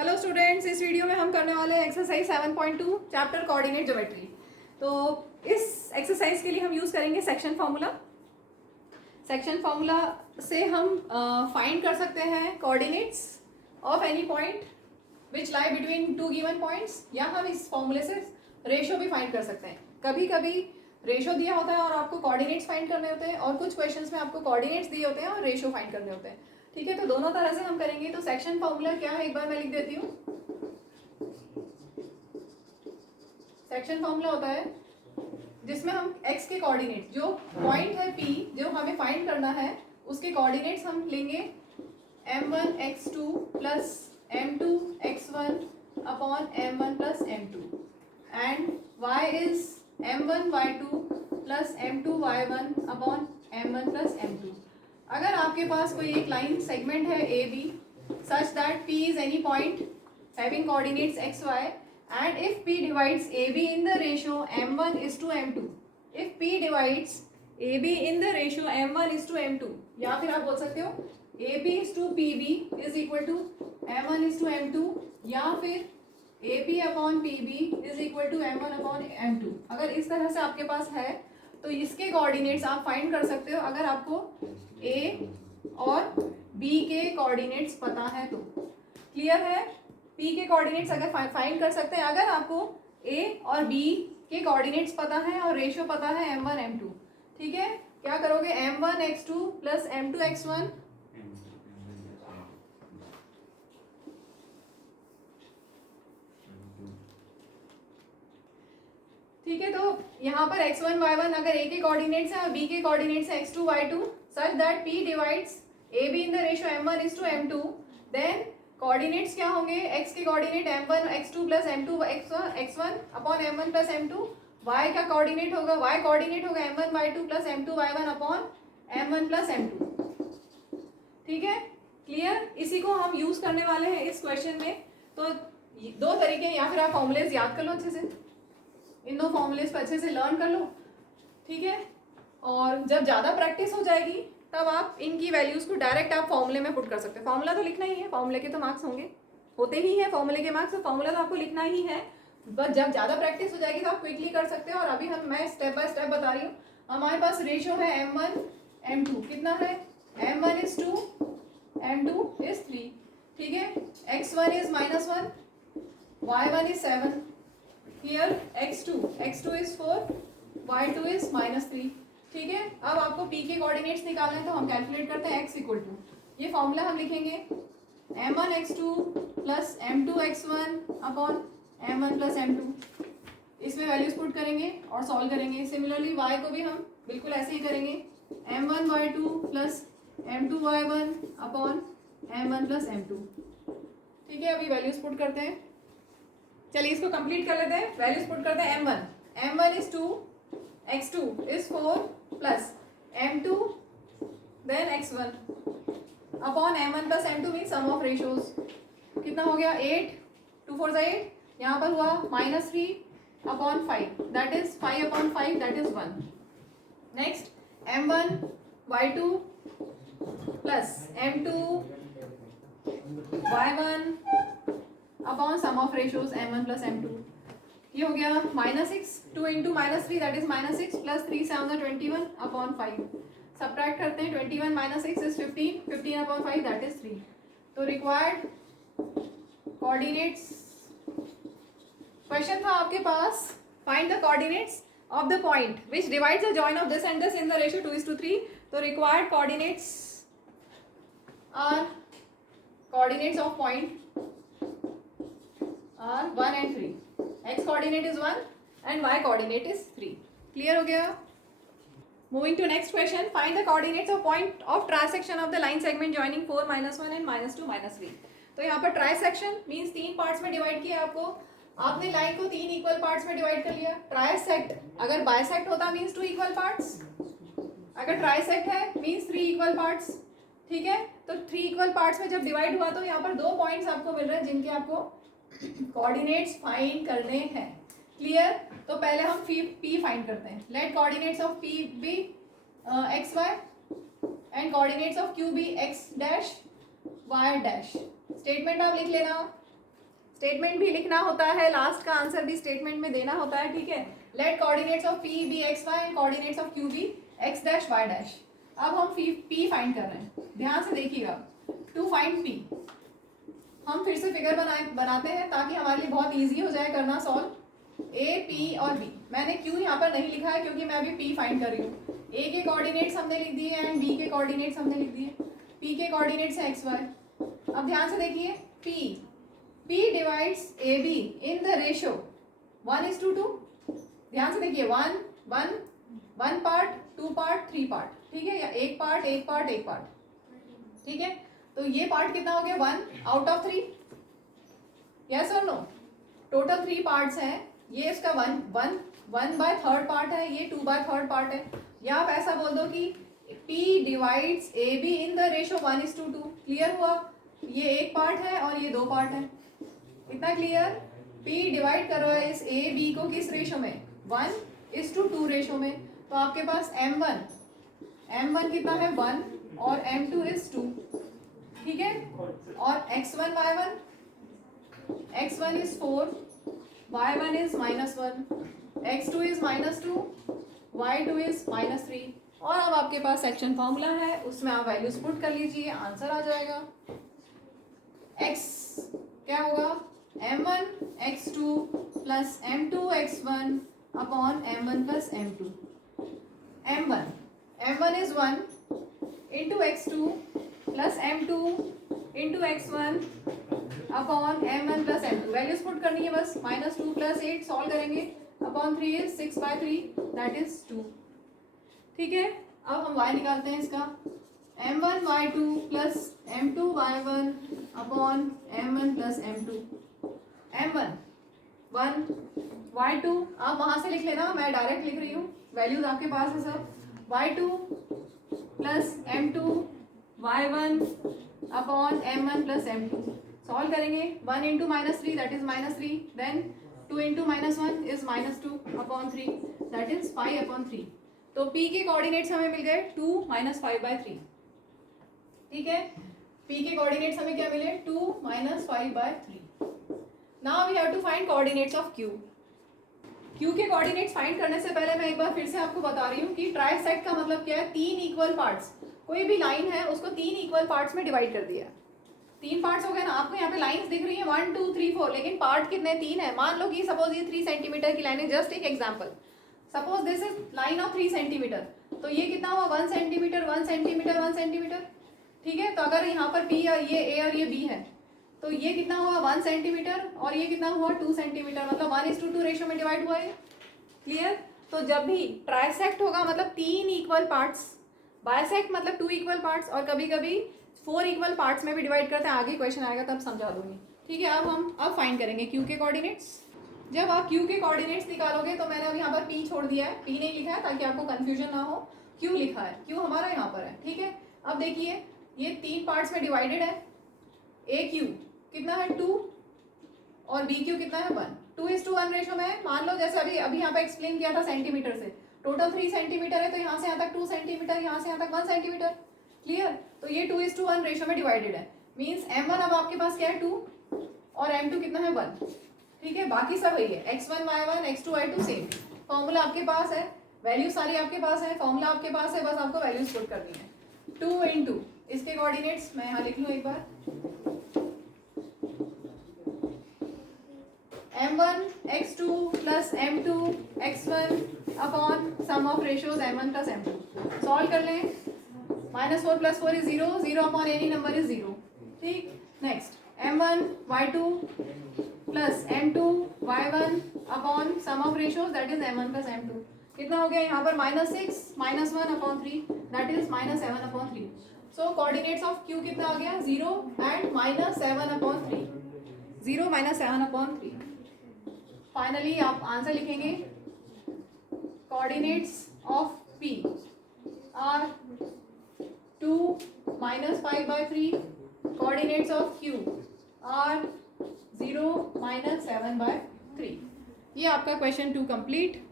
Hello students, इस video में हम करने वाले हैं एक्सरसाइज 7.2 चैप्टर कोऑर्डिनेट ज्योमेट्री। तो इस एक्सरसाइज के लिए हम यूज़ करेंगे सेक्शन फार्मूला। सेक्शन फार्मूला से हम फाइंड कर सकते हैं coordinates of any point which lie between two given points, या हम इस फॉर्मूले से रेशो भी फाइंड कर सकते हैं। कभी कभी रेशो दिया होता है और आपको कोऑर्डिनेट्स फाइंड करने होते हैं, और कुछ क्वेश्चंस में आपको कोऑर्डिनेट्स दिए होते हैं और रेशो फाइंड करने होते हैं। ठीक है, तो दोनों तरह से हम करेंगे। तो सेक्शन फार्मूला क्या है, एक बार मैं लिख देती हूँ। सेक्शन फार्मूला होता है जिसमें हम x के कोऑर्डिनेट, जो पॉइंट है P जो हमें फाइंड करना है, उसके कोऑर्डिनेट्स हम लेंगे m1 x2 plus m2 x1 upon m1 plus m2, and y is m1 y2 plus m2 y1 upon m1 plus m2। अगर आपके पास कोई एक लाइन सेगमेंट है a b such that P is any point having coordinates x y, and if P divides AB in the ratio m1 is to m2, if P divides AB in the ratio m1 is to m2, या फिर आप बोल सकते हो AB is to PB is equal to m1 is to m2, या फिर AB upon PB is equal to m1 upon m2। अगर इस तरह से आपके पास है तो इसके कोऑर्डिनेट्स आप फाइंड कर सकते हो, अगर आपको A और B के कोऑर्डिनेट्स पता है तो। क्लियर है? P के कोऑर्डिनेट्स अगर फाइंड कर सकते हैं अगर आपको A और B के कोऑर्डिनेट्स पता है और रेशियो पता है m1 m2। ठीक है, क्या करोगे, m1 x2 plus m2 x1 ठीक है। तो यहाँ पर x1 y1 अगर A के कोऑर्डिनेट्स है और B के कोऑर्डिनेट्स है x2 y2 such that P divides AB in the ratio m1 is to m2, then coordinates क्या होंगे, x के coordinate m1 x2 plus m2 x1 upon m1 plus m2, y का coordinate होगा y coordinate होगा m1 y2 plus m2 y1 upon m1 plus m2। ठीक है, clear? इसी को हम यूज करने वाले हैं इस क्वेश्चन में। तो दो तरीके, या फिर आप फॉर्मुलेज याद कर लो अच्छे से, इन दो फॉर्मुलेज पर अच्छे से लर्न कर लो। ठीक है, और जब ज़्यादा प्रैक्टिस हो जाएगी तब आप इनकी वैल्यूज़ को डायरेक्ट आप फॉर्मूले में पुट कर सकते हो। फॉर्मूला तो लिखना ही है, फॉर्मूले के तो मार्क्स होते ही हैं, फॉर्मूले के मार्क्स, तो फॉर्मूला तो आपको लिखना ही है। बस जब ज़्यादा प्रैक्टिस हो जाएगी तो आप क्विकली कर सकते हो। और अभी मैं स्टेप बाय स्टेप बता रही हूँ। हमारे पास रेशियो है m1 m2, कितना है, m1 is 2 m2 is 3। ठीक है, x1 is -1 y1 is 7, here x2 is 4 y2 is -3। ठीक है, अब आपको P के कोऑर्डिनेट्स निकालने हैं तो हम कैलकुलेट करते हैं x इक्वल टू, ये फॉर्मूला हम लिखेंगे m1 x2 plus m2 x1 upon m1 plus m2। इसमें वैल्यूज पुट करेंगे और सॉल्व करेंगे। सिमिलरली y को भी हम बिल्कुल ऐसे ही करेंगे, m1 y2 plus m2 y1 upon m1 plus m2। ठीक है, अभी वैल्यूज पुट करते हैं। चलिए इसको कंप्लीट कर लेते हैं। वैल्यूज पुट करते हैं, m1 is 2 x2 is 4 plus m2 then x1 upon m1 plus m2 mean sum of ratios. कितना हो गया, 8 2 4 8, यहाँ पर हुआ -3 upon 5 that is 5 upon 5 that is 1। Next m1 y2 plus m2 y1 upon sum of ratios m1 plus m2, ये हो गया -6 2 into -3 that is -6 plus 3 7 21 upon 5। Subtract करते हैं, 21 - 6 इज 15 15 अपॉन 5 दैट इज 3। तो रिक्वायर्ड कोऑर्डिनेट्स, क्वेश्चन था आपके पास, find the coordinates of the point which divides the join of this and this in the ratio 2:3। तो required coordinates are, coordinates of point R 1 and 3। x coordinate is 1 and y coordinate is 3। Clear हो गया? Moving to next question, find the coordinates of point of trisection of the line segment joining 4 -1 and -2 -3। तो यहाँ पर trisection means 3 parts में divide किया आपको, आपने line को 3 इक्वल पार्ट्स में डिवाइड कर लिया। ट्राइसेक्ट अगर बाइसेक्ट होता मींस 2 इक्वल पार्ट्स, अगर ट्राइसेक्ट है मींस 3 इक्वल पार्ट्स। ठीक है, तो 3 इक्वल पार्ट्स में जब डिवाइड हुआ तो यहाँ पर 2 पॉइंट्स आपको मिल रहे हैं जिनके आपको कोऑर्डिनेट्स फाइंड करने हैं। क्लियर? तो पहले हम P फाइंड करते हैं। Let coordinates of P be x y and coordinates of Q be x dash y dash. Statement आप लिख लेना, स्टेटमेंट भी लिखना होता है, लास्ट का आंसर भी स्टेटमेंट में देना होता है, ठीक है। Let coordinates of p be x y and coordinates of q be x dash y dash. अब हम पी फाइंड कर रहे हैं, ध्यान से देखिएगा। टू फाइंड पी हम फिर से फिगर बनाते हैं ताकि हमारे लिए बहुत ईजी हो जाए करना सॉल्व। ए पी और बी, मैंने क्यू यहाँ पर नहीं लिखा है क्योंकि मैं अभी पी फाइंड कर रही हूँ। ए के कोऑर्डिनेट्स हमने लिख दिए एंड बी के कोऑर्डिनेट्स हमने लिख दिए, पी के कोऑर्डिनेट्स है एक्स वाई। अब ध्यान से देखिए, P divides A be in the ratio 1:2। ध्यान से देखिए, 1 पार्ट, 2 पार्ट, 3 पार्ट, ठीक है, या एक पार्ट एक पार्ट एक पार्ट, ठीक है। तो ये पार्ट कितना हो गया, 1 आउट ऑफ 3, यस और नो। टोटल 3 पार्ट्स हैं, ये इसका 1/3 पार्ट है, ये 2/3 पार्ट है। या आप ऐसा बोल दो कि P divides A be in the ratio 1:2। Clear हुआ, ये एक पार्ट है और ये 2 पार्ट है, इतना क्लियर। P डिवाइड कर रहा है इस ए बी को किस रेशियो में, 1:2 रेशियो में। तो आपके पास M1 कितना है, 1 और M2 is 2, ठीक है। और x1 y1, x1 is 4, y1 is -1, x2 is -2, y2 is -3। और अब आपके पास सेक्शन फॉर्मूला है, उसमें आप वैल्यूज पुट कर लीजिए, आंसर आ जाएगा। x क्या होगा, m1 x2 plus m2 x1 upon m1 plus m2। m1 is 1 into x2 plus m2 into x1 upon m1 plus m2। Values put करनी है बस, -2 + 8 सॉल्व करेंगे, अपॉन 3 इज 6/3 दैट इज 2, ठीक है। अब हम y निकालते हैं इसका, m1 y2 plus m2 y1 upon m1 plus m2। m1 1, y2 आप वहाँ से लिख लेना, मैं डायरेक्ट लिख रही हूँ, वैल्यूज आपके पास है सब। y2 plus m2 y1 upon m1 plus m2 solve करेंगे। 1 into -3 that is -3, then 2 into -1 is -2 upon 3 that is 5/3। तो p के कोऑर्डिनेट्स हमें मिल गए 2 - 5/3, ठीक है। p के कोऑर्डिनेट्स हमें क्या मिले, 2 - 5/3। Now we have to find coordinates of q। q के कोऑर्डिनेट्स फाइंड करने से पहले मैं एक बार फिर से आपको बता रही हूँ कि ट्राइसेक्ट का मतलब क्या है, 3 इक्वल पार्ट्स। कोई भी लाइन है उसको 3 इक्वल पार्ट्स में डिवाइड कर दिया, 3 पार्ट्स हो गए ना। आपको यहाँ पे लाइंस दिख रही है 1 2 3 4, लेकिन पार्ट कितने, 3 है। मान लो कि सपोज ये 3 सेंटीमीटर की लाइन है, जस्ट एक example, suppose this is line of 3 centimetre, तो ये कितना हुआ, 1 सेंटीमीटर 1 सेंटीमीटर 1 सेंटीमीटर, ठीक है। तो अगर यहाँ पर P और ये A और ये B है, तो ये कितना हुआ 1 सेंटीमीटर और ये कितना हुआ 2 सेंटीमीटर, मतलब 1:2 रेशियो में डिवाइड हुआ है, क्लियर। तो जब भी ट्राइसेक्ट होगा मतलब 3 इक्वल पार्ट्स, बाइसेक्ट मतलब 2 इक्वल पार्ट्स, और कभी कभी 4 इक्वल पार्ट्स में भी डिवाइड करते हैं, आगे क्वेश्चन आएगा तब समझा दूंगी, ठीक है। अब फाइंड करेंगे क्यू के कोऑर्डिनेट्स। जब आप क्यू के कोऑर्डिनेट्स निकालोगे, तो मैंने अब यहाँ पर P छोड़ दिया है, P नहीं लिखा है ताकि आपको कंफ्यूजन ना हो, Q लिखा है, Q हमारा यहाँ पर है, ठीक है। अब देखिए ये 3 पार्ट्स में डिवाइडेड है, AQ कितना है 2 और BQ कितना है 1, 2:1 रेशो में। मान लो जैसे अभी यहाँ पे एक्सप्लेन किया था सेंटीमीटर से, टोटल 3 सेंटीमीटर है, तो यहाँ से यहाँ तक 2 सेंटीमीटर, यहाँ से यहाँ तक 1 सेंटीमीटर, क्लियर। तो ये 2:1 रेशो में डिवाइडेड है, मीन्स m1 अब आपके पास क्या है 2 और m2 कितना है 1, ठीक है। बाकी सब वही है, x1 y1 x2 y2 same, formula आपके पास है, वैल्यू सारी आपके पास है, फॉर्मूला आपके पास है, बस आपको वैल्यूज पुट करनी है। 2 इंटू इसके कोऑर्डिनेट्स मैं यहाँ लिख लूँ एक बार, m1 x2 plus m2 x1 upon sum of ratios m1 plus m2। Solve कर लें, -4 + 4 is 0, 0 upon any number is 0, ठीक। Next m1 y2 plus m2 y1 upon sum of ratios that is m1 plus m2। कितना हो गया यहाँ पर -6 -1 upon 3 that is -7 upon 3। So coordinates of q कितना आ गया 0 एंड -7 अपॉन 3, 0 -7 अपॉन 3। फाइनली आप आंसर लिखेंगे, coordinates of P are 2 - 5/3, coordinates of Q are 0 - 7/3। ये आपका question 2 complete.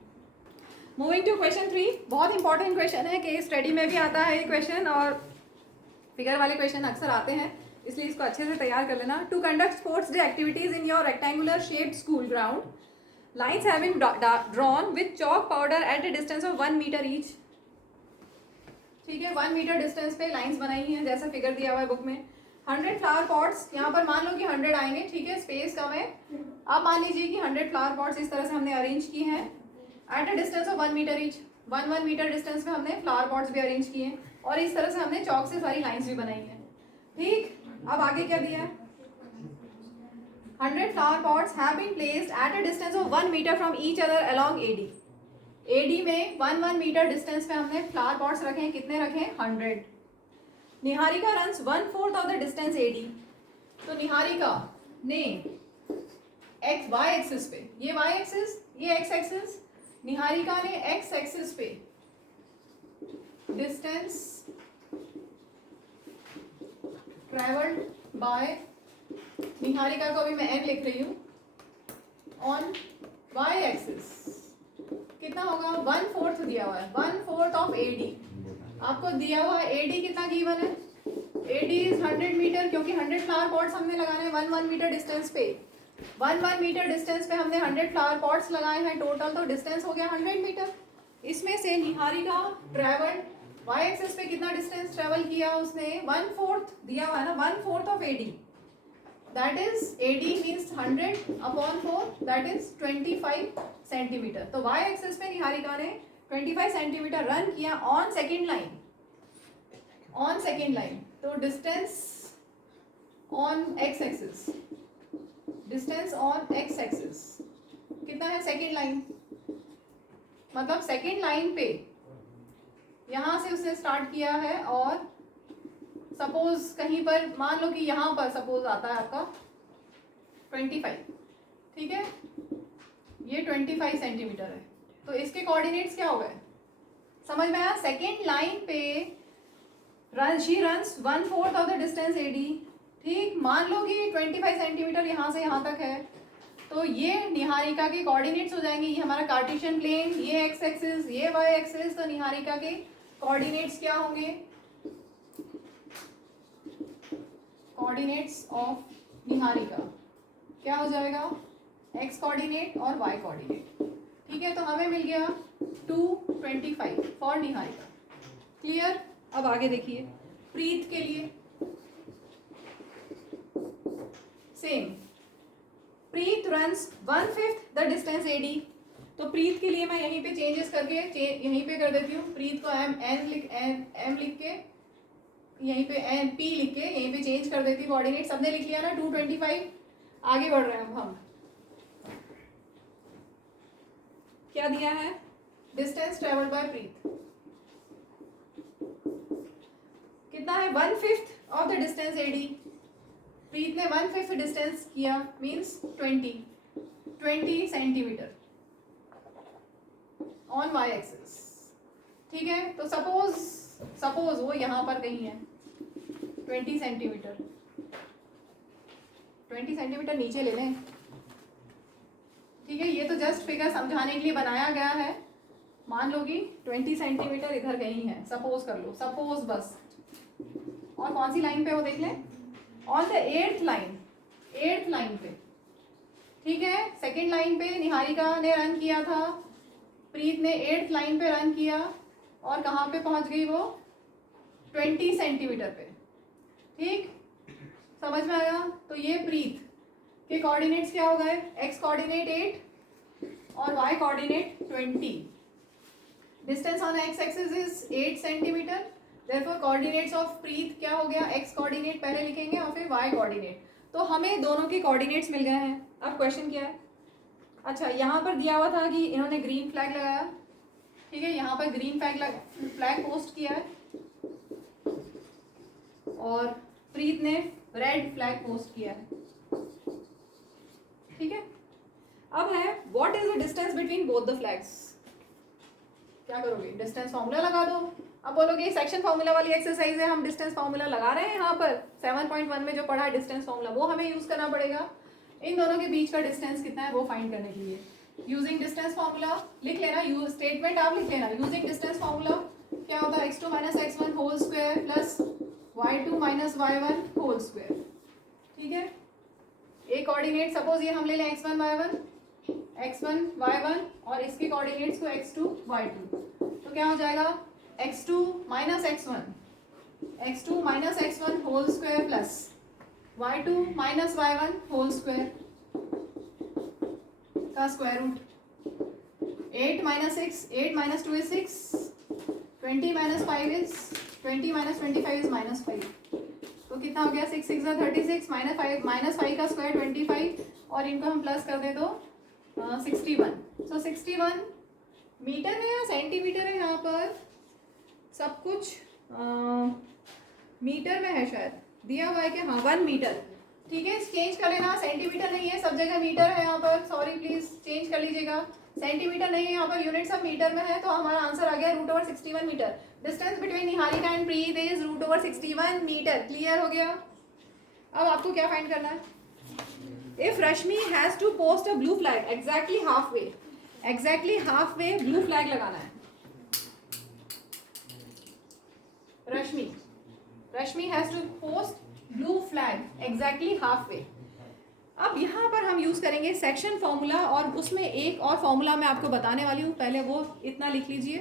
Moving to question 3, बहुत इंपॉर्टेंट क्वेश्चन है, केस स्टडी में भी आता है ये क्वेश्चन और फिगर वाले क्वेश्चन अक्सर आते हैं, इसलिए इसको अच्छे से तैयार कर लेना। To conduct sports day activities in your rectangular shaped school ground, lines have been drawn with chalk powder at a distance of 1 metre each. ठीक है, 1 मीटर डिस्टेंस पे लाइन्स बनाई हैं जैसा फिगर दिया हुआ है बुक में। 100 फ्लावर पॉट्स, यहाँ पर मान लो कि 100 आएंगे, ठीक है, स्पेस कम है। अब मान लीजिए कि 100 फ्लावर पॉट्स इस तरह से हमने अरेंज की हैं at a distance of 1 metre each. 1 metre distance पे हमने फ्लावर पॉट्स भी अरेंज किए हैं और इस तरह से हमने चौक से सारी लाइन्स भी बनाई हैं। ठीक, अब आगे क्या दिया है? 100 flower pots have been placed at a distance of 1 metre from each other along AD. AD में 1 मीटर डिस्टेंस पे हमने फ्लावर पॉट्स रखे हैं। कितने रखे हैं? 100। Niharika runs 1/4 of the distance AD. तो निहारिका ने एक्स वाई एक्सिस पे, ये वाई एक्सिस, ये एक्स एक्सिस, निहारिका ने एक्स एक्सिस पे डिस्टेंस ट्रेवल्ड बाय, निहारिका को भी मैं एम लिख रही हूँ, ऑन वाई एक्सिस कितना होगा? 1/4 दिया हुआ है, 1/4 ऑफ एडी। आपको दिया हुआ है एडी कितना गिवन है? एडी इज 100 मीटर, क्योंकि 100 फ्लावर पॉट्स हमने लगाने हैं 1 मीटर डिस्टेंस पे। 1 मीटर डिस्टेंस पे हमने 100 फ्लावर पॉट्स लगाए हैं टोटल, तो डिस्टेंस हो गया 100 मीटर। इसमें से निहारिका ट्रेवल वाई एक्सिस पे कितना डिस्टेंस ट्रेवल किया उसने? 1/4 दिया हुआ है ना, 1/4 of AD, that is AD means 100 upon 4, that is 25 centimetre. तो वाई एक्सिस पे निहारिका ने 25 सेंटीमीटर रन किया on second line, on second line. तो distance on X axis, distance on X axis कितना है? सेकेंड लाइन, मतलब सेकेंड लाइन पे यहां से उसने स्टार्ट किया है और सपोज कहीं पर मान लो कि यहां पर सपोज आता है आपका 25, ठीक है, ये 25 सेंटीमीटर है। तो इसके कोऑर्डिनेट्स क्या हो गए? समझ में आया? सेकेंड लाइन पे she runs 1/4 of the distance AD. ठीक, मान लो कि 25 सेंटीमीटर यहाँ से यहाँ तक है, तो ये निहारिका के कोऑर्डिनेट्स हो जाएंगे। ये हमारा कार्टेशियन प्लेन, ये एक्स एक्सिस, ये वाई एक्सिस, तो निहारिका के कोऑर्डिनेट्स क्या होंगे? कोऑर्डिनेट्स ऑफ निहारिका क्या हो जाएगा? एक्स कोऑर्डिनेट और वाई कोऑर्डिनेट। ठीक है, तो हमें मिल गया 225 फॉर निहारिका। क्लियर? अब आगे देखिए प्रीत के लिए same, Preet runs 1/5 the distance AD. तो प्रीत के लिए मैं यहीं पे चेंजेस करके यहीं पे कर देती हूँ। प्रीत को एम लिख के यहीं पे एन पी लिख के यहीं पे चेंज कर देती हूँ। कोऑर्डिनेट सबने लिख लिया ना 225। आगे बढ़ रहे हैं हम क्या दिया है? डिस्टेंस ट्रेवल्ड बाय प्रीत कितना है? 1/5 of the distance AD. Preet ने 1/5 डिस्टेंस किया, means 20 centimetre on y axis. ठीक है, तो सपोज वो यहाँ पर कहीं है 20 सेंटीमीटर, 20 सेंटीमीटर नीचे ले लें। ठीक है, ये तो जस्ट फिगर समझाने के लिए बनाया गया है। मान लो कि 20 सेंटीमीटर इधर कहीं है, सपोज कर लो, सपोज बस। और कौन सी लाइन पे वो देख लें? ऑन द 8th लाइन पे। ठीक है, सेकेंड लाइन पे निहारिका ने रन किया था, प्रीत ने 8th लाइन पे रन किया और कहाँ पे पहुंच गई वो? 20 सेंटीमीटर पे। ठीक, समझ में आया? तो ये प्रीत के कोऑर्डिनेट्स क्या हो गए? एक्स कोऑर्डिनेट 8 और Y coordinate 20। Distance on X axis is 8 centimetre. Therefore coordinates of Preet क्या हो गया? एक्स कोऑर्डिनेट पहले लिखेंगे और फिर वाई कोऑर्डिनेट। तो हमें दोनों के कोऑर्डिनेट्स मिल गए हैं। अब क्वेश्चन क्या है? अच्छा, यहाँ पर दिया हुआ था कि इन्होंने ग्रीन फ्लैग लगाया। ठीक है, यहाँ पर ग्रीन फ्लैग पोस्ट किया है और प्रीत ने रेड फ्लैग पोस्ट किया है। ठीक है, अब है what is the distance between both the flags. क्या करोगे? डिस्टेंस फॉर्मूला लगा दो। अब बोलोगे सेक्शन फॉर्मूला वाली एक्सरसाइज है, हम डिस्टेंस फॉर्मूला लगा रहे हैं। यहाँ पर 7.1 में जो पढ़ा है डिस्टेंस फॉर्मूला, वो हमें यूज करना पड़ेगा इन दोनों के बीच का डिस्टेंस कितना है वो फाइंड करने के लिए। यूजिंग डिस्टेंस फॉर्मूला लिख लेना, स्टेटमेंट आप लिख लेना। यूजिंग डिस्टेंस फॉर्मूला क्या होता है? x2 - x1 whole square plus y2 minus y1 whole square. ठीक है, एक कोऑर्डिनेट सपोज ये हम ले लें x1 y1 और इसके कोऑर्डिनेट्स को x2 y2, तो क्या हो जाएगा x2 minus x1 whole square plus y2 minus y1 whole square का square root. 8 minus 2 is 6, 20 minus 5 is 20 minus 25 is minus 5, तो कितना हो गया 6 6 36 माइनस 5 का स्क्वायर 25 और इनको हम प्लस कर दे तो 61। सो 61 मीटर है या सेंटीमीटर है, यहाँ पर सब कुछ मीटर में है शायद दिया हुआ है कि हाँ 1 मीटर। ठीक है, चेंज कर लेना, सेंटीमीटर नहीं है, सब जगह मीटर है यहाँ पर, सॉरी प्लीज चेंज कर लीजिएगा, सेंटीमीटर नहीं है यहाँ पर, यूनिट सब मीटर में है, तो हमारा आंसर आ गया √61 metre. Distance between Niharika and Preet is √61 metre. Clear हो गया। अब आपको क्या फाइंड करना है, if Rashmi has to post a blue flag exactly half way blue flag लगाना है। Rashmi has to post blue flag exactly half way. अब यहाँ पर हम यूज करेंगे सेक्शन फॉर्मूला, और उसमें एक और फॉर्मूला मैं आपको बताने वाली हूँ, पहले वो इतना लिख लीजिए।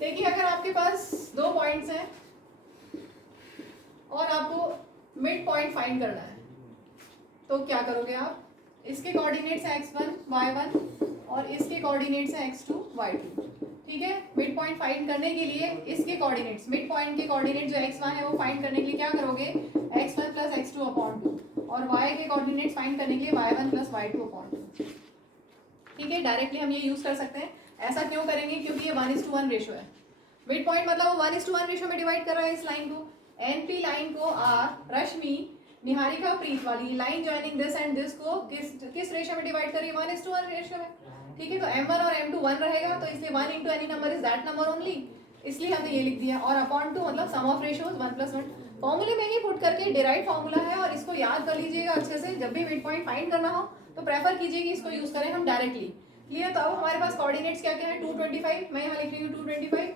देखिए, अगर आपके पास 2 पॉइंट्स हैं और आपको मिड पॉइंट फाइंड करना है, तो क्या करोगे आप, इसके कोऑर्डिनेट्स है x1 y1 और इसके कोऑर्डिनेट्स है x2 y2। ठीक है, मिड पॉइंट फाइंड करने के लिए इसके कोऑर्डिनेट्स, मिड पॉइंट के कोऑर्डिनेट जो x1 है वो फाइंड करने के लिए क्या करोगे, x1 प्लस x2 अपॉन 2, और y के कोऑर्डिनेट्स फाइंड करने के लिए y1 प्लस y2 अपॉन 2। ठीक है, डायरेक्टली हम ये यूज कर सकते हैं। ऐसा क्यों करेंगे, क्योंकि ये 1:1 रेशो है। मिड पॉइंट मतलब वो 1:1 रेशो में डिवाइड कर रहा है इस लाइन को। एनपी लाइन को रश्मि निहारिका प्रीत वाली line joining this and this को किस रेशो में डिवाइड करिए, 1:1 रेशो में। ठीक है, तो m1 और m2 1 रहेगा, तो इसलिए 1 into any number is that number only, इसलिए हमने ये लिख दिया। और अपॉन 2 मतलब सम ऑफ रेशोज 1+1 फॉर्मूले में ही पुट करके डिराइव फॉर्मूला है, और इसको याद कर लीजिएगा अच्छे से। जब भी मिड पॉइंट फाइंड करना हो तो प्रेफर कीजिए कि इसको यूज करें हम डायरेक्टली। क्लियर। तो अब हमारे पास कोऑर्डिनेट्स क्या क्या है, 225, मैं यहाँ लिख रही हूँ 225,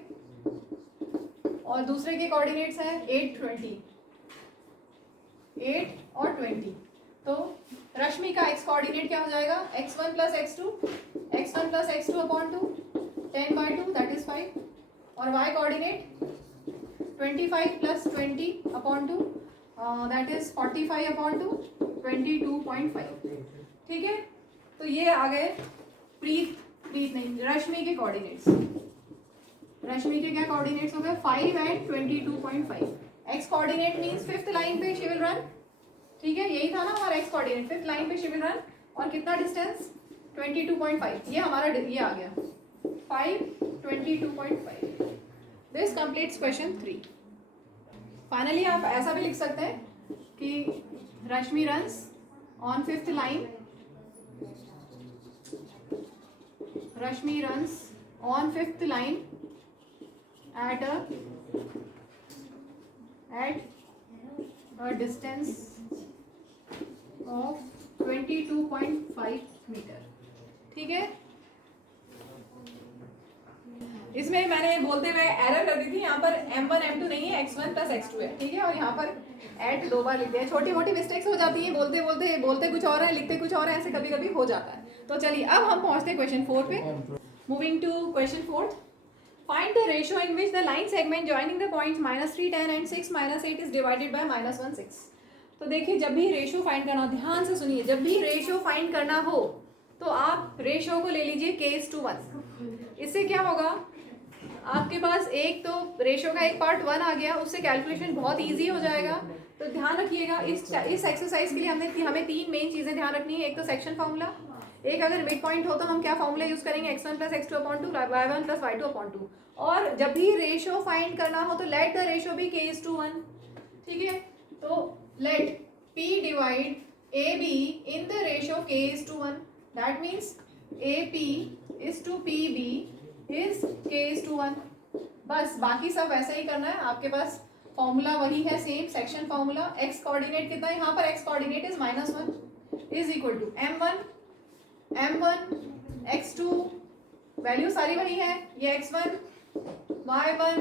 और दूसरे के कोऑर्डिनेट्स हैं 820, 8 और 20। तो रश्मि का x कोऑर्डिनेट क्या हो जाएगा, x1 plus x2 upon 2 10/2 that is 5, और y coordinate 25 plus 20 upon 2 that is 45 upon 2 22.5। ठीक है, तो ये आ गए प्रीत नहीं, रश्मि के कोऑर्डिनेट्स। रश्मि के क्या कोऑर्डिनेट्स हो गए, 5 and 22.5। x coordinate means 5th line पे शी विल रन। ठीक है, यही था ना हमारा x कोऑर्डिनेट, 5th लाइन पे शी विल रन, और कितना डिस्टेंस 22.5, ये हमारा ये आ गया 5 22.5। This completes question 3। फाइनली आप ऐसा भी लिख सकते हैं कि Rashmi runs on 5th line, Rashmi runs on 5th line at a distance of 22.5 metre. ठीक है, इसमें मैंने बोलते हुए एरर कर दी थी, यहाँ पर m1 m2 नहीं है, x1 प्लस x2 है। ठीक है, और यहाँ पर एट 2 बार लिख दिया है। छोटी मोटी मिस्टेक्स हो जाती हैं, बोलते कुछ और है, लिखते कुछ और है, ऐसे कभी कभी हो जाता है। तो चलिए अब हम पहुँचते हैं क्वेश्चन 4 पे। Moving to question 4, find the ratio in which the line segment joining the points -3 10 and 6 -8 is divided by -1 6। तो देखिए, जब भी रेशियो फाइंड करना हो, ध्यान से सुनिए, जब भी रेशियो फाइंड करना हो तो आप रेशियो को ले लीजिए k:1। इससे क्या होगा, आपके पास एक तो रेशियो का एक पार्ट 1 आ गया, उससे कैलकुलेशन बहुत ईजी हो जाएगा। तो ध्यान रखिएगा, इस एक्सरसाइज के लिए हमें 3 मेन चीज़ें ध्यान रखनी है। एक तो सेक्शन फॉर्मूला, एक अगर मिड पॉइंट हो तो हम क्या फॉर्मूला यूज करेंगे, x1 plus x2 upon 2 y1 plus y2 upon 2, और जब भी रेशियो फाइंड करना हो तो let the ratio B k:1। ठीक है, तो let p divide ab in the ratio k:1, that means ap is to pb is k:1। बस बाकी सब वैसे ही करना है, आपके पास फॉर्मूला वही है, same section formula. x coordinate कितना है, यहाँ पर x coordinate is -1 is equal to m1 x2, value सारी वही है, ये x1 y1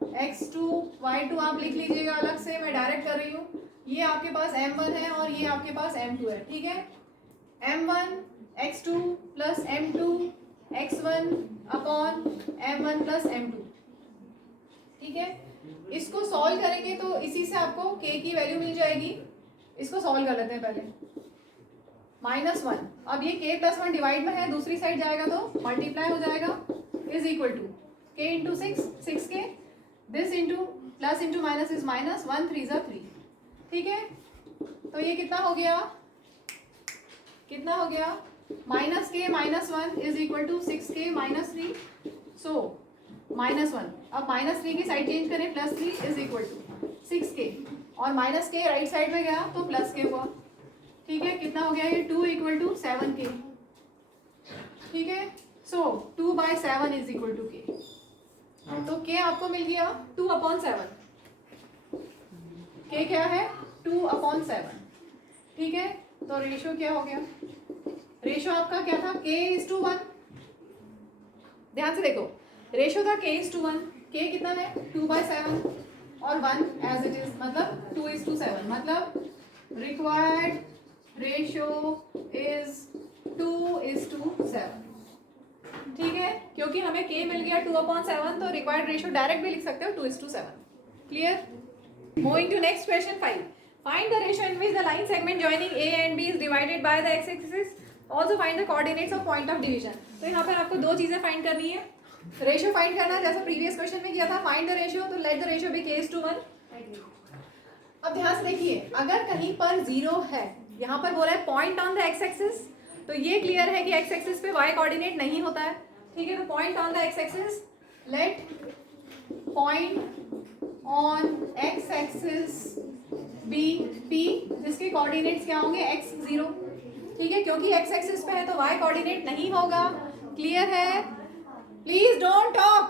x2 y2 आप लिख लीजिएगा अलग से, मैं डायरेक्ट कर रही हूँ। ये आपके पास m1 है और ये आपके पास m2 है, ठीक है। m1 x2 plus m2 x1 upon m1 plus m2, ठीक है। इसको सॉल्व करेंगे तो इसी से आपको k की वैल्यू मिल जाएगी। इसको सॉल्व कर लेते हैं पहले। -1, अब ये k प्लस 1 डिवाइड में है, दूसरी साइड जाएगा तो मल्टीप्लाई हो जाएगा, is equal to k into 6k, this into plus into minus is minus, 1 3 ज़ा 3, ठीक है। तो ये कितना हो गया, कितना हो गया, -k -1 is equal to 6k -3, so -1। अब -3 की साइड चेंज करें, +3 इज इक्वल टू 6k, और -k राइट साइड में गया तो +k हुआ, ठीक है। कितना हो गया ये, 2 इक्वल टू 7k, ठीक है। सो 2/7 इज इक्वल टू k, तो k आपको मिल गया 2/7। k क्या है, 2/7, ठीक है। तो रेशो क्या हो गया, रेशो आपका क्या था, k:1। ध्यान से देखो, रेशो था k:1, k कितना है 2/7 और 1 एज इट इज, मतलब 2:7, मतलब रिक्वायर्ड रेशो इज 2:7, ठीक है। क्योंकि हमें k मिल गया 2/7, तो रिक्वायर्ड रेशो डायरेक्ट भी लिख सकते हो 2:7, clear. Moving to next question 5, find the ratio in which the line segment joining a and b is divided by the x axis, also find the coordinates of point of division. तो यहाँ पर आपको दो चीजें find करनी है, ratio find करना, जैसा प्रीवियस क्वेश्चन में किया था, फाइंड द रेशो, तो let the ratio be k:1। अब ध्यान से देखिए, अगर कहीं पर 0 है, यहाँ पर बोला है point on the x axis, तो ये क्लियर है कि x एक्सिस पे y कोऑर्डिनेट नहीं होता है, ठीक है। तो point on the x axis, let point on x axis be p, जिसके कोऑर्डिनेट्स क्या होंगे, x0, ठीक है। क्योंकि x एक्सिस पे है तो y कोऑर्डिनेट नहीं होगा, क्लियर है। Please don't talk.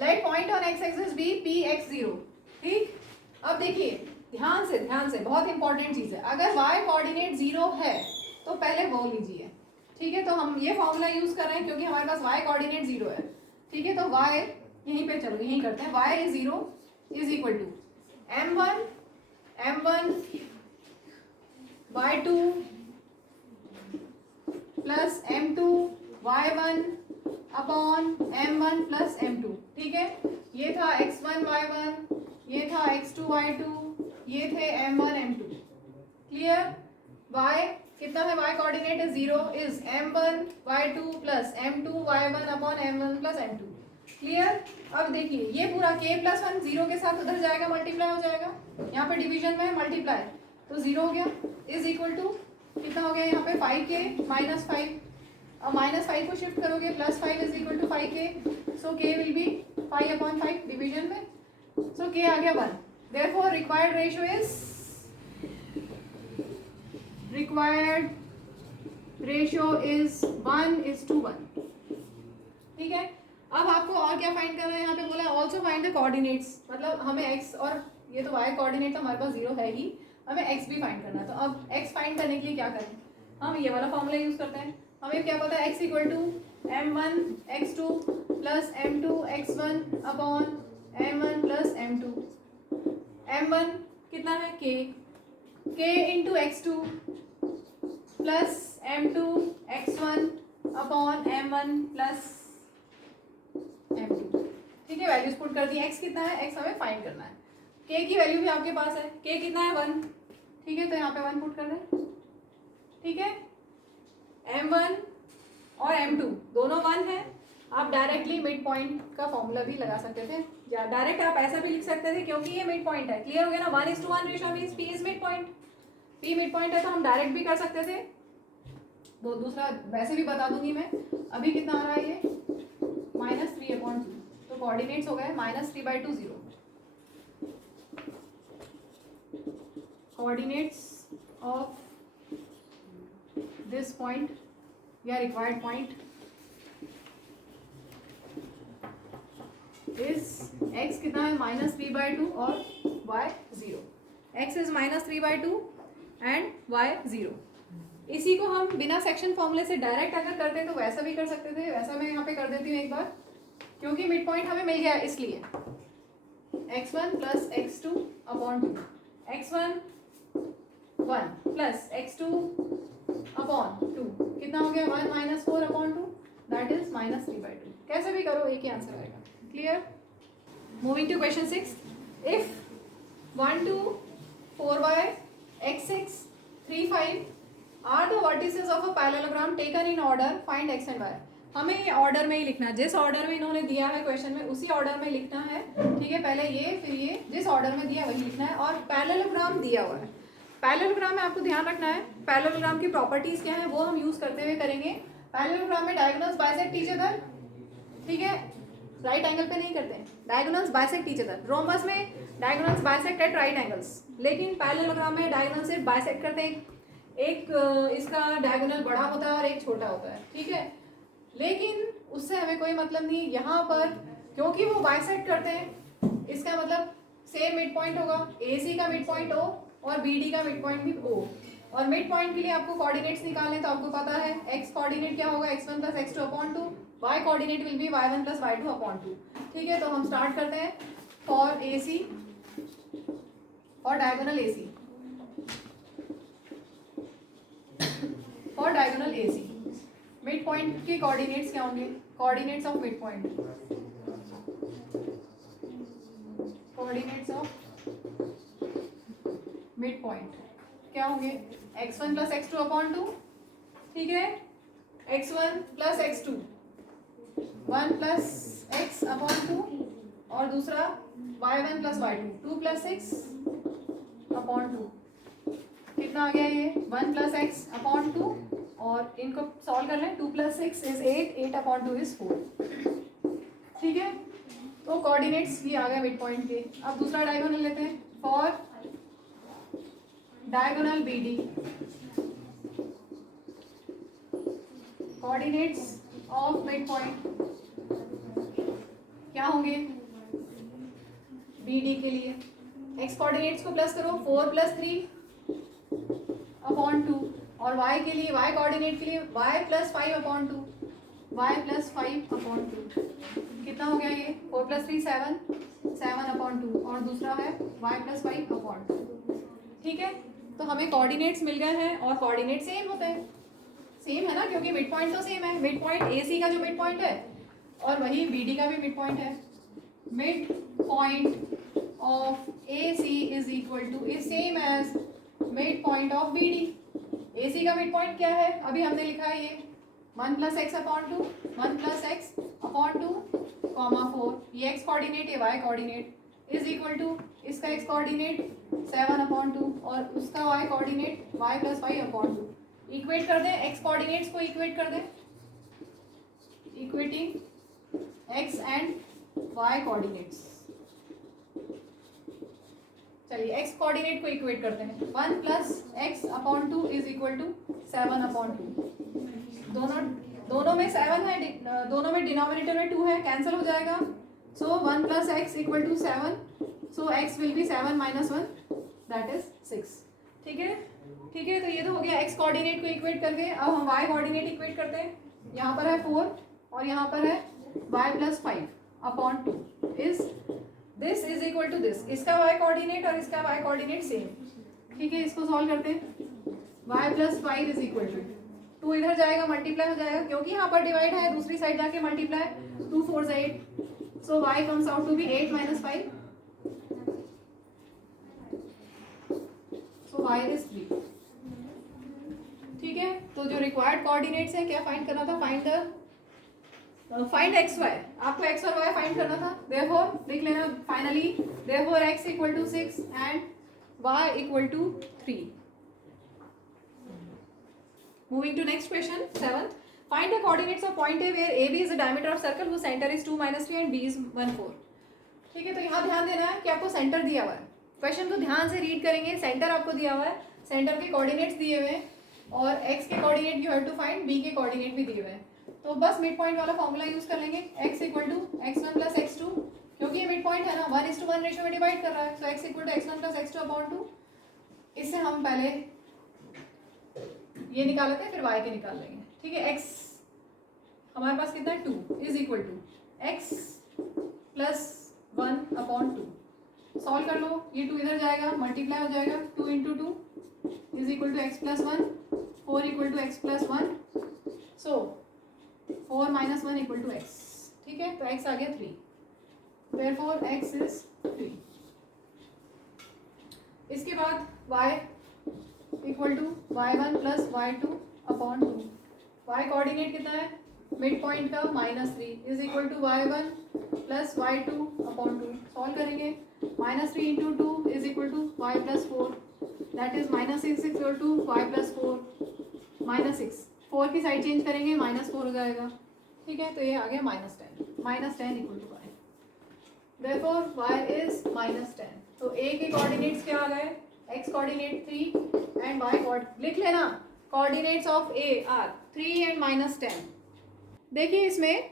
Let point on x axis be p x0, ठीक। अब देखिए ध्यान से बहुत इंपॉर्टेंट चीज है, अगर y कोऑर्डिनेट 0 है तो पहले वो लीजिए, ठीक है। तो हम ये फॉर्मूला यूज कर रहे हैं क्योंकि हमारे पास y कोऑर्डिनेट 0 है, ठीक है। तो y यहीं पे, चलो यहीं करते हैं, y is 0 is equal to m1 y2 plus m2 y1 upon m1 plus m2, ठीक है। ये था x1 y1, ये था x2 y2, ये थे m1 m2, क्लियर। y कितना है, y कोऑर्डिनेट है 0, is m1 y2 plus m2 y1 upon m1 plus m2, clear. अब देखिए ये पूरा k प्लस 1 0 के साथ उधर जाएगा, मल्टीप्लाई हो जाएगा, यहाँ पे डिवीजन में मल्टीप्लाई, तो 0 हो गया, इज इक्वल टू कितना हो गया यहाँ पे 5k -5, अब -5 को शिफ्ट करोगे, +5 is equal to 5k, so k will be 5/5 division में, सो k आ गया 1। Therefore required ratio is, required ratio is 1:1, ठीक है। अब आपको और क्या फाइंड करना है, यहाँ पे बोला है ऑल्सो फाइंड द कोऑर्डिनेट्स, मतलब हमें x और ये तो y कोऑर्डिनेट तो हमारे पास 0 है ही, हमें x भी फाइंड करना है। तो अब x फाइंड करने के लिए क्या करें, हम ये वाला फॉर्मूला यूज करते हैं। हमें क्या पता है, x equal to m1 x2 plus m2 x1 upon m1 plus m2, m1 कितना है k into x2 plus m2 x1 upon m1 plus m2, ठीक है। वैल्यूज पुट कर दी, x कितना है, x हमें फाइंड करना है, k की वैल्यू भी आपके पास है, k कितना है 1, ठीक है। तो यहाँ पे 1 पुट कर रहे हैं, ठीक है। m1 और m2 दोनों 1 है, आप डायरेक्टली मिड पॉइंट का फॉर्मूला भी लगा सकते थे, या डायरेक्ट आप ऐसा भी लिख सकते थे क्योंकि ये मिड पॉइंट है, क्लियर हो गया ना। 1:1 ratio means p is mid point, p mid point है तो हम डायरेक्ट भी कर सकते थे, दूसरा वैसे भी बता दूंगी मैं। अभी कितना आ रहा है ये, -3/2, तो कोऑर्डिनेट्स हो गए -3/2 0, कोऑर्डिनेट्स ऑफ दिस पॉइंट या रिक्वायर्ड पॉइंट इज x कितना है -3/2 और y 0, x is -3/2 and y 0। इसी को हम बिना सेक्शन फॉर्मूले से डायरेक्ट अगर करते तो वैसा भी कर सकते थे, वैसा मैं यहाँ पे कर देती हूँ एक बार। क्योंकि मिड पॉइंट हमें मिल गया है इसलिए x1 plus x2 upon 2, x1 1 plus x2 upon 2 कितना हो गया 1 माइनस 4 अपॉन 2 दैट इज -3/2। कैसे भी करो एक ही आंसर आएगा। Clear? Moving to question 6, if 1 2 4 y x 6 3 5 are the vertices of a parallelogram taken in order, find x and y। हमें ये ऑर्डर में ही लिखना है, जिस ऑर्डर में इन्होंने दिया है क्वेश्चन में उसी ऑर्डर में लिखना है। ठीक है, पहले ये फिर ये, जिस ऑर्डर में दिया वही लिखना है। और पैरेललोग्राम दिया हुआ है, पैरेललोग्राम में आपको ध्यान रखना है पैरेललोग्राम की प्रॉपर्टीज क्या है वो हम यूज करते हुए करेंगे। पैरेललोग्राम में डायगोनल्स बाइसेक्ट ईच अदर, ठीक है, राइट एंगल पे नहीं करते, diagonals bisect each other. Rhombus में diagonals bisect at right angles, लेकिन पैरेललोग्राम में डायगोनल सिर्फ बाइसेक्ट करते हैं, एक इसका डायगोनल बड़ा होता है और एक छोटा होता है। ठीक है, लेकिन उससे हमें कोई मतलब नहीं यहाँ पर, क्योंकि वो बाइसेक्ट करते हैं इसका मतलब सेम मिड पॉइंट होगा। AC का मिड पॉइंट O और BD का मिड पॉइंट भी O। और मिड पॉइंट के लिए आपको कोऑर्डिनेट्स निकालने, तो आपको पता है x कोऑर्डिनेट क्या होगा x1 plus x2 upon 2, y coordinate will be y1 plus y2 upon 2। ठीक है, तो हम स्टार्ट करते हैं for AC, for diagonal AC, for diagonal AC mid point के कोऑर्डिनेट्स क्या होंगे, coordinates of mid point, coordinates of mid point क्या होंगे x1 प्लस x2 अपॉन 2, ठीक है, x1 plus x2 1 plus x upon 2 और दूसरा y1 plus y2 2 plus 6 upon 2, कितना आ गया ये 1 प्लस x अपॉन 2 और इनको सॉल्व कर लें, 2 प्लस 6 इज 8, 8 अपॉन 2 इज 4। ठीक है, तो कोऑर्डिनेट्स ये आ गए मिड पॉइंट के। अब दूसरा डायगोनल लेते हैं, for diagonal BD coordinates of mid point क्या होंगे BD के लिए, x कोऑर्डिनेट्स को प्लस करो 4 प्लस 3 अपॉन 2 और y के लिए, y कोऑर्डिनेट के लिए y plus 5 upon 2, y plus 5 upon 2 कितना हो गया ये 4 प्लस 3 7 अपॉन 2 और दूसरा है y प्लस 5 अपॉन 2। ठीक है, तो हमें कोऑर्डिनेट्स मिल गए हैं और कोऑर्डिनेट सेम होते हैं, सेम है ना, क्योंकि मिड पॉइंट तो सेम है। मिड पॉइंट AC का जो मिड पॉइंट है और वही BD का भी मिड पॉइंट है। Mid point of AC is equal to is same as mid point of BD। AC का मिड पॉइंट क्या है, अभी हमने लिखा है ये 1 plus x upon 2, 1 plus x upon 2 comma 4, ये x कोऑर्डिनेट, ये y coordinate is equal to इसका x कोऑर्डिनेट 7 अपॉन 2 और उसका y coordinate y plus 5 upon 2। Equate कर दें, x कोऑर्डिनेट्स को इक्वेट कर दें, equating x and y coordinates. चलिए x कोऑर्डिनेट को इक्वेट करते हैं, 1 plus x upon 2 is equal to 7 upon 2। दोनों में 7 है, दोनों में डिनोमिनेटर में 2 है, कैंसिल हो जाएगा। So 1 plus x equal to 7, so x will be 7 minus 1 that is 6। ठीक है, ठीक है, तो ये तो हो गया x कोऑर्डिनेट को इक्वेट करके। अब हम y कोऑर्डिनेट इक्वेट करते हैं, यहाँ पर है 4 और यहाँ पर है y plus 5 upon 2 is this is equal to this, इसका y कोऑर्डिनेट और इसका y कोऑर्डिनेट सेम। ठीक है, इसको सॉल्व करते हैं, y plus 5 is equal to 2 इधर जाएगा मल्टीप्लाई हो जाएगा, क्योंकि यहाँ पर डिवाइड है दूसरी साइड जाके मल्टीप्लाई, 2 4 से 8, so y comes out to be 8 minus 5, so y is 3। ठीक है, तो जो रिक्वायर्ड कोऑर्डिनेट्स है क्या फाइंड करना था, फाइंड x y, आपको x और y फाइंड करना था। देयरफॉर लिख लेना finally, therefore x equal to 6 and y equal to 3। Moving to next question 7, find the coordinates of point A where AB is the diameter of circle whose center is 2 minus 3 and B is 1 4। ठीक है, तो यहाँ ध्यान देना है कि आपको centre दिया हुआ है, क्वेश्चन को ध्यान से रीड करेंगे, सेंटर आपको दिया हुआ है, सेंटर के कोऑर्डिनेट्स दिए हुए हैं और x के coordinate you have to find, B के कोऑर्डिनेट भी दिए हुए हैं। तो बस मिड पॉइंट वाला फॉर्मूला यूज कर लेंगे, x equal to x1 plus x2, क्योंकि ये मिड पॉइंट है ना 1:1 रेशियो में डिवाइड कर रहा है, तो x equal to x1 plus x2 upon 2। इससे हम पहले ये निकाल लेते हैं फिर y के निकाल लेंगे। ठीक है, x हमारे पास कितना है 2 is equal to x +1 upon 2। Solve कर लो, ये 2 इधर जाएगा, मल्टीप्लाई हो जाएगा, 2 into 2 is equal to x plus 1, 4 equal to x plus 1, so 4 minus 1 equal to x. ठीक है, तो x आ गया 3, देयरफॉर x इज 3। इसके बाद y equal to y1 plus y2 upon 2। y coordinate कितना है, मिड पॉइंट का -3 is equal to y1 plus y2 upon 2। Solve करेंगे, -3 into 2 is equal to y plus 4, that is -6 equal to y plus 4, -6, 4 की side change करेंगे -4 हो जाएगा। ठीक है, तो ये आ गया -10 equal to y, therefore y is -10। तो a के कोऑर्डिनेट्स क्या आ गए, x coordinate 3 and y coordinate, लिख लेना, coordinates of a are 3 and -10। देखिए इसमें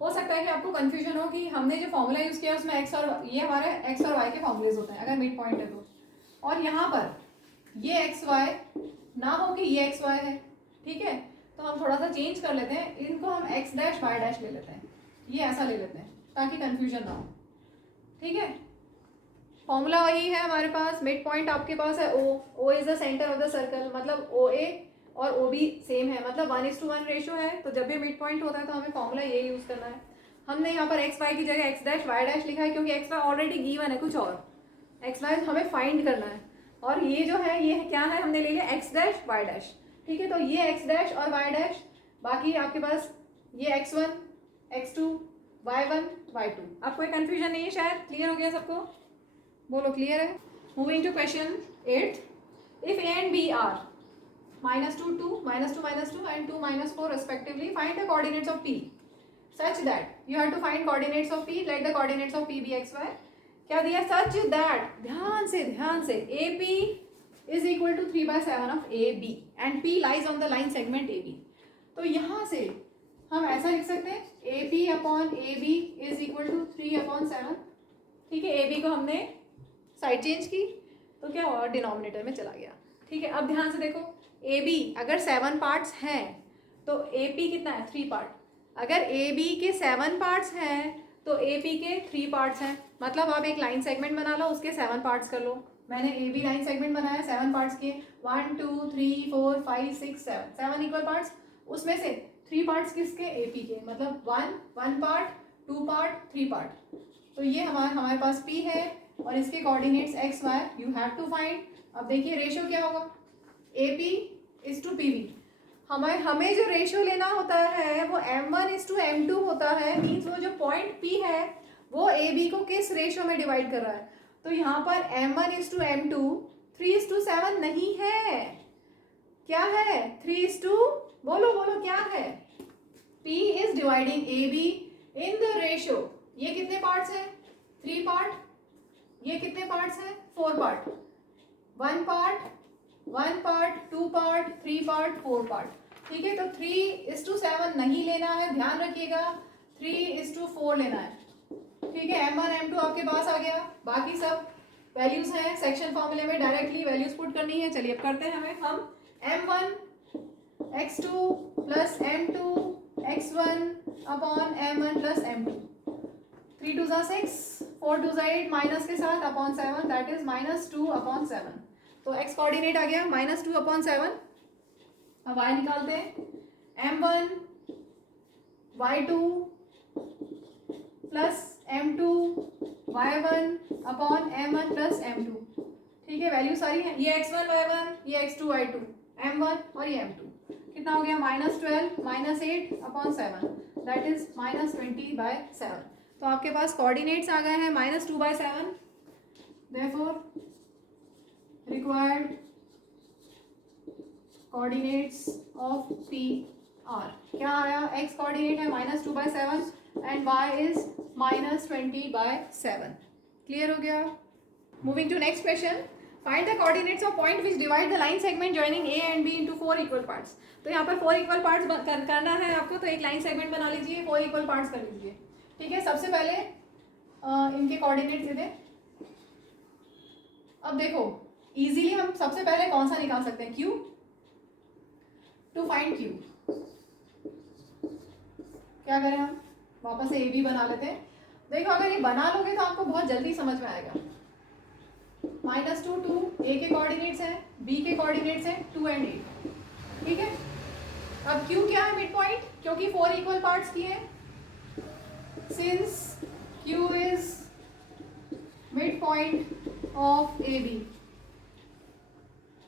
हो सकता है कि आपको कंफ्यूजन हो कि हमने जो फॉर्मूला यूज किया उसमें x और ये हमारे x और y के फॉर्मूलेज होते हैं अगर मिड पॉइंट है तो, और यहाँ पर ये एक्स वाई ना हो कि ये एक्स वाई है। ठीक है, तो हम थोड़ा सा चेंज कर लेते हैं, इनको हम एक्स डैश वाई डैश ले लेते हैं, ये ऐसा ले लेते हैं ताकि कंफ्यूजन ना हो। ठीक है, फॉर्मूला वही है हमारे पास, मिड पॉइंट आपके पास है O is the centre of the circle, मतलब ओ ए और ओ बी सेम है, मतलब 1:1 रेशो है, तो जब भी मिड पॉइंट होता है तो हमें फॉर्मूला ये यूज करना है। हमने यहाँ पर एक्स वाई की जगह एक्स डैश वाई डैश लिखा है क्योंकि एक्स वाई ऑलरेडी गिवन है, कुछ और एक्स वाई हमें फाइंड करना है, और ये जो है ये क्या है, हमने ले लिया एक्स डैश वाई डैश। ठीक है, तो ये एक्स डैश और वाई डैश, बाकी आपके पास ये x1 x2 y1 y2। आपको कोई कंफ्यूजन नहीं है शायद, क्लियर हो गया सबको, बोलो क्लियर है। Moving to question 8, if a and b are -2 2 -2 and 2 -4 respectively, find the coordinates of p such that you have to find coordinates of p, let the coordinates of p be x y। क्या दिया, such that, ध्यान से AP is equal to 3/7 of AB and P lies on the line segment AB। तो यहाँ से हम ऐसा लिख सकते हैं AP upon AB is equal to 3/7। ठीक है, AB को हमने साइड चेंज की तो क्या हुआ, डिनोमिनेटर में चला गया। ठीक है, अब ध्यान से देखो, AB अगर 7 पार्ट्स हैं तो AP कितना है, 3 पार्ट। अगर AB के 7 पार्ट्स हैं तो AP के 3 पार्ट्स हैं, मतलब आप एक लाइन सेगमेंट बना लो, उसके 7 पार्ट्स कर लो। मैंने AB लाइन सेगमेंट बनाया 7 पार्ट्स के, 1 2 3 4 5 6 7 इक्वल पार्ट्स, उसमें से 3 पार्ट्स किसके, AP के, मतलब 1 पार्ट 2 पार्ट 3 पार्ट। तो ये हमारे पास P है और इसके कोऑर्डिनेट्स x y you have to find. अब देखिए रेशियो क्या होगा, AP इज टू PB। हमें जो रेशियो लेना होता है वो m1 इज टू m2 होता है, मीन्स वो जो पॉइंट P है वो AB को किस रेशियो में डिवाइड कर रहा है। तो यहाँ पर m1 इज टू m2 3:7 नहीं है, क्या है, 3:, बोलो क्या है, P is dividing AB in the ratio. ये कितने पार्ट्स हैं, 3 पार्ट, ये कितने पार्ट्स हैं, 4 part, 1 part 2 part 3 part 4 part. ठीक है, तो 3:7 नहीं लेना है, ध्यान रखिएगा, 3:4 लेना है। ठीक है, m1 m2 आपके पास आ गया, बाकी सब वैल्यूज हैं, सेक्शन फॉर्मूले में डायरेक्टली वैल्यूज पुट करनी है। चलिए अब करते हैं हम m1 x2 plus m2 x1 upon m1 plus m2, 3 2 6 4 2 8 minus के साथ अपॉन 7, दैट इज -2/7। तो x कोऑर्डिनेट आ गया -2/7। अब y निकालते हैं, m1 y2 plus m2 y1 upon m1 plus m2। ठीक है, वैल्यू सारी है, ये x1 y1, ये x2 y2, m1 और ये m2, कितना हो गया, -12 -8/7, दैट इज -20/7। तो आपके पास कोऑर्डिनेट्स आ गए हैं -2/7, therefore required coordinates of P are क्या आया, x कोऑर्डिनेट है -2/7 एंड y इज -20/7। क्लियर हो गया। Moving to next question, find the coordinates of point which divide the line segment joining A and B into 4 equal parts. तो यहाँ पर 4 equal parts करना है आपको, तो एक लाइन सेगमेंट बना लीजिए, 4 इक्वल पार्ट्स कर लीजिए। ठीक है, सबसे पहले इनके कोऑर्डिनेट्स दे दें। अब देखो इजीली हम सबसे पहले कौन सा निकाल सकते हैं, Q, टू फाइंड Q क्या करें हम, वापस से ए बी बना लेते हैं। देखो अगर ये बना लोगे तो आपको बहुत जल्दी समझ में आएगा। -2 2 ए के कोऑर्डिनेट्स हैं, बी के कोऑर्डिनेट्स हैं 2 एंड 8, ठीक है। अब क्यू क्या है? मिड पॉइंट, क्योंकि 4 इक्वल पार्ट्स किए हैं। Since Q is mid point of A B,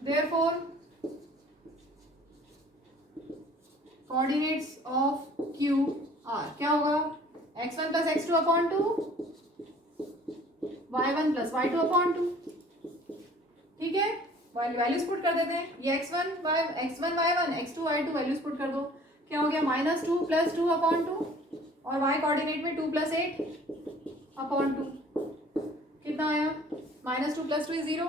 therefore coordinates of Q are क्या होगा? x1 plus x2 upon 2, y1 plus y2 upon 2, ठीक है। वैल्यूज पुट कर देते हैं। ये x1 y1 x2 y2 values put कर दो। क्या हो गया? -2 प्लस 2 अपॉन 2 और y कोऑर्डिनेट में 2 प्लस 8 अपॉन 2, कितना आया? -2 plus 2 is 0,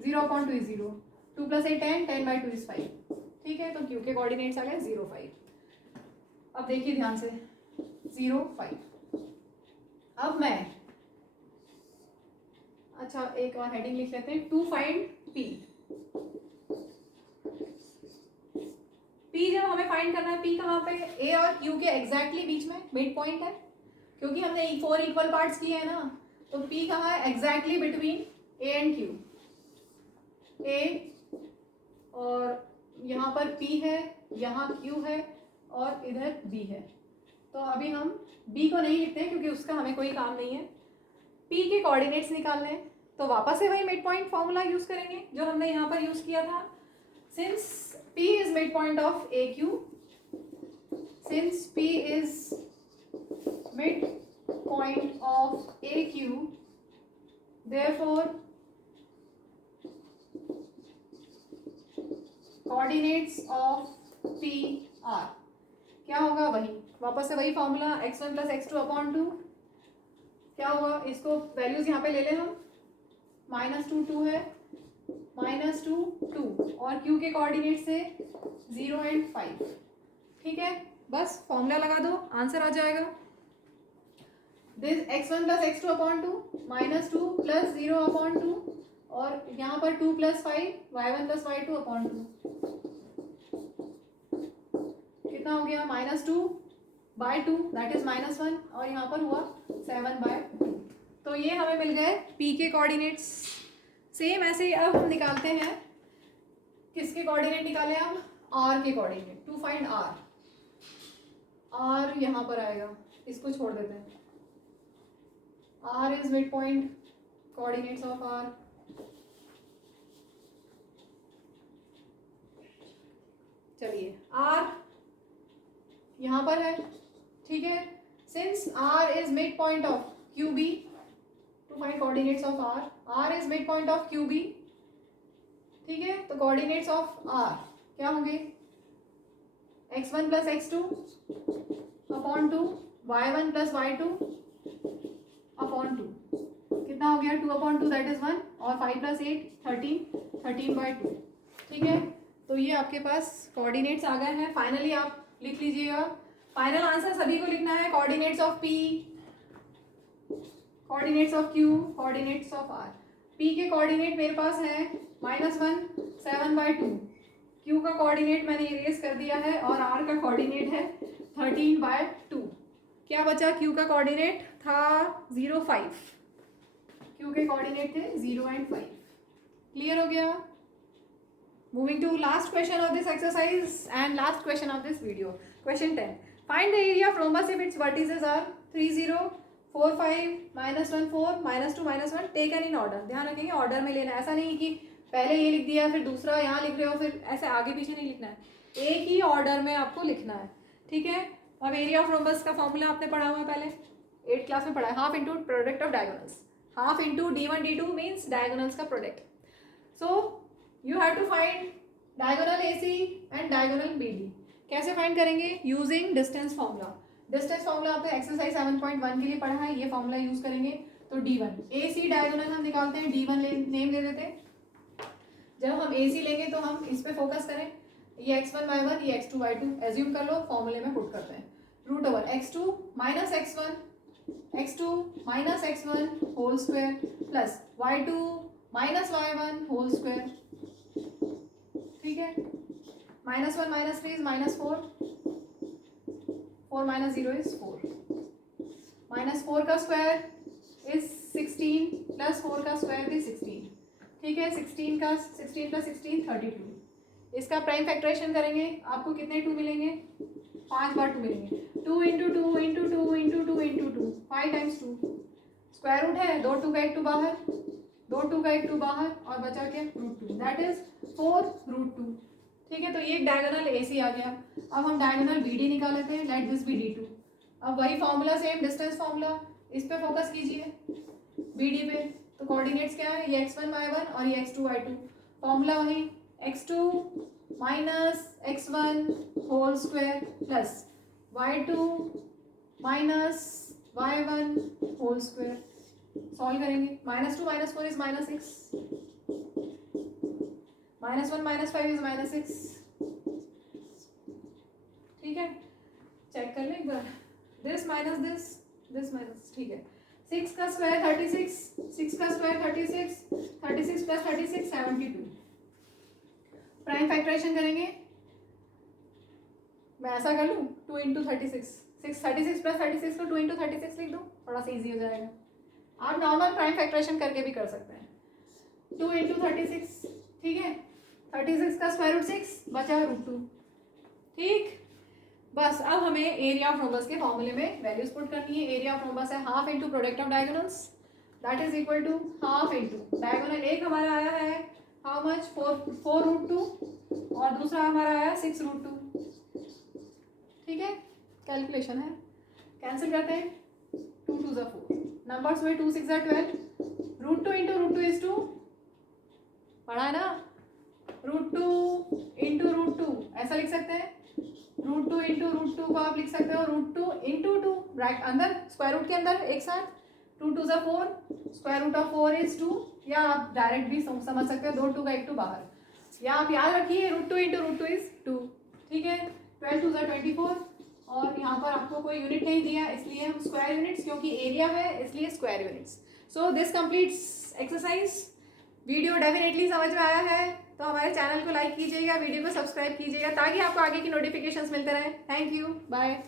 0 upon 2 is 0, 2 plus 8 10, 10 by 2 is 5, ठीक है। तो क्यू के कोऑर्डिनेट्स आ गए 0 5। अब देखिए ध्यान से 0 5। अब मैं अच्छा एक और हेडिंग लिख लेते हैं, टू फाइंड पी। पी जब हमें फाइंड करना है, पी कहाँ पे? ए और क्यू के एग्जैक्टली बीच में मिड पॉइंट है, क्योंकि हमने 4 इक्वल पार्ट्स किए हैं ना। तो पी कहाँ है? Exactly between A and Q. A और यहाँ पर पी है, यहाँ क्यू है और इधर बी है। तो अभी हम बी को नहीं लिखते हैं क्योंकि उसका हमें कोई काम नहीं है। पी के कोऑर्डिनेट्स निकालने हैं, तो वापस से वही मिड पॉइंट फॉर्मूला यूज करेंगे जो हमने यहाँ पर यूज किया था। Since P is midpoint of AQ, since P is midpoint of AQ, therefore coordinates of P are क्या होगा? वही वापस से वही formula x1 plus x2 upon 2। क्या होगा? इसको वैल्यूज यहाँ पे ले लें हम। -2 2 है, -2 2 और q के कोऑर्डिनेट से 0 एंड 5, ठीक है। बस फॉर्मूला लगा दो, आंसर आ जाएगा। This x1 plus x2 upon 2, -2 plus 0 upon 2 और यहाँ पर 2 plus 5 y1 plus y2 upon 2, कितना हो गया? -2 बाय 2 दैट इज -1 और यहाँ पर हुआ 7 बाय 2। तो ये हमें मिल गए p के कोऑर्डिनेट्स। सेम ऐसे ही अब हम निकालते हैं, किसके कोऑर्डिनेट निकाले? अब r के coordinate, to find r। r यहाँ पर आएगा, इसको छोड़ देते हैं। r is mid point, coordinates of r। चलिए r यहाँ पर है, ठीक है। Since r is mid point of QB, to find coordinates of r, r is mid point of QB, ठीक है। तो कोऑर्डिनेट्स ऑफ r क्या होंगे? x1 plus x2 upon 2, y1 plus y2 upon 2, कितना हो गया? 2 अपॉन 2 दैट इज 1 और 5 plus 8 13, 13 by 2, ठीक है। तो ये आपके पास कोऑर्डिनेट्स आ गए हैं। फाइनली आप लिख लीजिएगा, फाइनल आंसर सभी को लिखना है। Coordinates of p, coordinates of q, coordinates of r। p के कोऑर्डिनेट मेरे पास है -1 7 बाई 2, q का कोऑर्डिनेट मैंने इरेज कर दिया है और r का कोऑर्डिनेट है 13 बाय 2। क्या बचा? q का कोऑर्डिनेट था 0 5, q के कोऑर्डिनेट थे 0 एंड 5। क्लियर हो गया? Moving to last question of this exercise and last question of this video, question 10। Find the area of rhombus if its vertices are 3 0 4 5 -1 4 -2 -1, taken in order. ध्यान रखेंगे order में लेना है, ऐसा नहीं कि पहले ये लिख दिया फिर दूसरा यहाँ लिख रहे हो, फिर ऐसे आगे पीछे नहीं लिखना है, एक ही ऑर्डर में आपको लिखना है, ठीक है। अब एरिया ऑफ रोम्बस का फॉर्मूला आपने पढ़ा हुआ है पहले, 8th क्लास में पढ़ा है। Half into product of diagonals, half into d1 d2 means diagonals का product. So you have to find diagonal AC and diagonal BD। कैसे फाइंड करेंगे? Using distance formula. Distance formula आपने एक्सरसाइज 7.1 के लिए पढ़ा है, ये फॉर्मूला यूज करेंगे। तो D1 AC डायगोनल हम निकालते हैं, D1 नेम दे देते हैं। जब हम AC लेंगे तो हम इस पे फोकस करें, ये x1 y1 ये x2 y2 एज्यूम कर लो, फॉर्मूले में पुट करते हैं। Root over x2 minus x2 minus x1 whole square plus y2 minus y1 whole square, ठीक है। -1 -3 इज -4, 4 - 0 इज 4, -4 का स्क्वायर इज 16 प्लस 4 का स्क्वायर भी 16, ठीक है। 16 प्लस 16 32। इसका प्राइम फैक्टराइजेशन करेंगे, आपको कितने 2 मिलेंगे, 5 बार 2 मिलेंगे। 2 into 2 into 2 into 2 into 2, 5 times 2, square root है, 2 2 का 1 2 बाहर, 2 2 का 1 2 बाहर और बचा के √2, दैट इज 4√2, ठीक है। तो ये डायगोनल AC आ गया। अब हम डायगोनल BD निकाल लेते हैं, लेट दिस बी D2। अब वही फॉर्मूला, सेम डिस्टेंस फॉर्मूला, इस पे फोकस कीजिए BD पे। तो कोऑर्डिनेट्स क्या है, ये x1 y1 और ये x2 y2। फॉर्मूला वही x2 minus x1 whole square plus y2 minus y1 whole square. Solve करेंगे, -2 - 4 इज -6, -1 - 5 इज -6, ठीक है। चेक कर लें एक बार, दिस माइनस दिस माइनस, ठीक है। 6 का स्क्वायर 36, 6 का स्क्वायर 36, 36 प्लस 36 72। प्राइम फैक्टराइजेशन करेंगे, मैं ऐसा कर लूँ 2 इंटू 36, 36 प्लस 36 को 2 इंटू 36 लिख दूँ, थोड़ा सा ईजी हो जाएगा। आप नॉर्मल प्राइम फैक्टराइजेशन करके भी कर सकते हैं। 2 इंटू 36, ठीक है। 36 का स्क्वायर रूट 6 बचा √2, ठीक। बस अब हमें एरिया ऑफ रोम्बस के फॉर्मूले में वैल्यूज पुट करनी है। एरिया ऑफ रोम्बस है half into product of diagonals, that is equal to half into diagonal एक हमारा आया है हाउ मच 4√2 और दूसरा हमारा आया 6√2, ठीक है। कैलकुलेशन है, कैंसिल करते हैं, 2 2 ज़ा 4, नंबर्स हुए 2 6 ज़ा 12, √2 इंटू √2 इज 2, पढ़ा है ना, √2 इंटू √2 ऐसा लिख सकते हैं। √2 इंटू √2 को आप लिख सकते हो √2 इंटू 2, ब्रैकेट अंदर स्क्वायर रूट के अंदर एक साथ, 2 2 ज़ा 4, स्क्वायर रूट ऑफ 4 इज 2, या आप डायरेक्ट भी समझ सकते हो, 2 2 का 1 2 बाहर, या आप याद रखिए √2 इंटू √2 इज 2, ठीक है। 12 2 ज़ा 24, और यहाँ पर आपको कोई यूनिट नहीं दिया इसलिए हम स्क्वायर यूनिट्स, क्योंकि एरिया है इसलिए square units. So this completes exercise. Video definitely समझ में आया है तो हमारे चैनल को लाइक कीजिएगा, वीडियो को सब्सक्राइब कीजिएगा ताकि आपको आगे की नोटिफिकेशंस मिलते रहें। Thank you, bye.